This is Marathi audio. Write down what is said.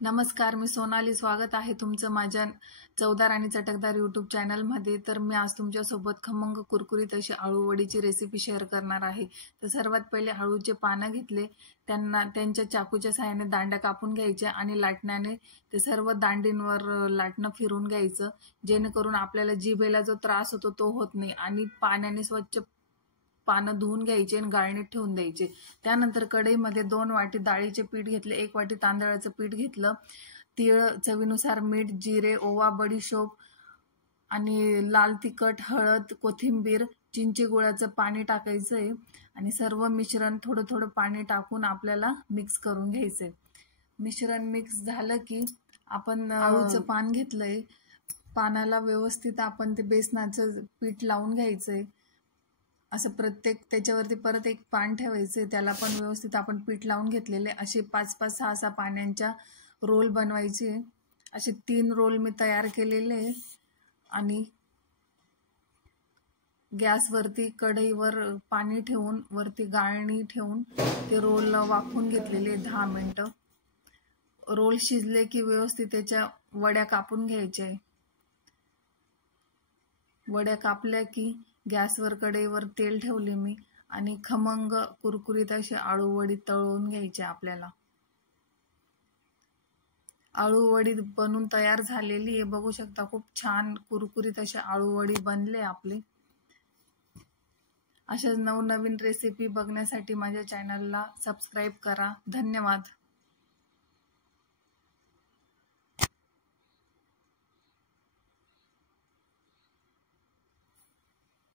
नमस्कार, मी सोनाली. स्वागत आहे तुमचं माझ्या चवदार आणि चटकदार यूट्यूब चॅनलमध्ये. तर मी आज तुमच्यासोबत खमंग कुरकुरीत अशी आळूवडीची रेसिपी शेअर करणार आहे. तर सर्वात पहिले आळूचे पानं घेतले, त्यांच्या चाकूच्या साहाय्याने दांड्या कापून घ्यायच्या आणि लाटण्याने ते सर्व दांडींवर लाटणं फिरून घ्यायचं, जेणेकरून आपल्याला जिभेला जो त्रास होतो तो होत नाही. आणि पाण्याने स्वच्छ पानं धुवून घ्यायचे आणि गाळणीत ठेवून द्यायचे. त्यानंतर कढईमध्ये 2 वाटी डाळीचे पीठ घेतले, 1 वाटी तांदळाचं पीठ घेतलं, तीळ, चवीनुसार मीठ, जिरे, ओवा, बडीशोप आणि लाल तिखट, हळद, कोथिंबीर, चिंचे गुळाचं पाणी टाकायचंय आणि सर्व मिश्रण थोडं थोडं पाणी टाकून आपल्याला मिक्स करून घ्यायचंय. मिश्रण मिक्स झालं की आपण आळूचं पान घेतलंय, पानाला व्यवस्थित आपण ते बेसनाचं पीठ लावून घ्यायचंय. असं प्रत्येक त्याच्यावरती परत एक पान ठेवायचे, त्याला पण व्यवस्थित आपण पीठ लावून घेतलेले. असे 5-5, 6-6 पाण्याच्या रोल बनवायचे. असे 3 रोल मी तयार केलेले आणि गॅसवरती कढईवर पाणी ठेवून वरती गाळणी ठेवून ते रोल वाफवून घेतलेले 10 मिनिटं. रोल शिजले की व्यवस्थित त्याच्या वड्या कापून घ्यायच्या. वड्या कापल्या की गॅसवर कढईवर तेल ठेवले मी आणि खमंग कुरकुरीत अशी आळूवडी तळून घ्यायची आपल्याला. आळूवडी बनून तयार झालेली आहे, बघू शकता. खूप छान कुरकुरीत अशी आळूवडी बनले आपली. अशाच नवनवीन रेसिपी बघण्यासाठी माझ्या चॅनलला सबस्क्राईब करा. धन्यवाद.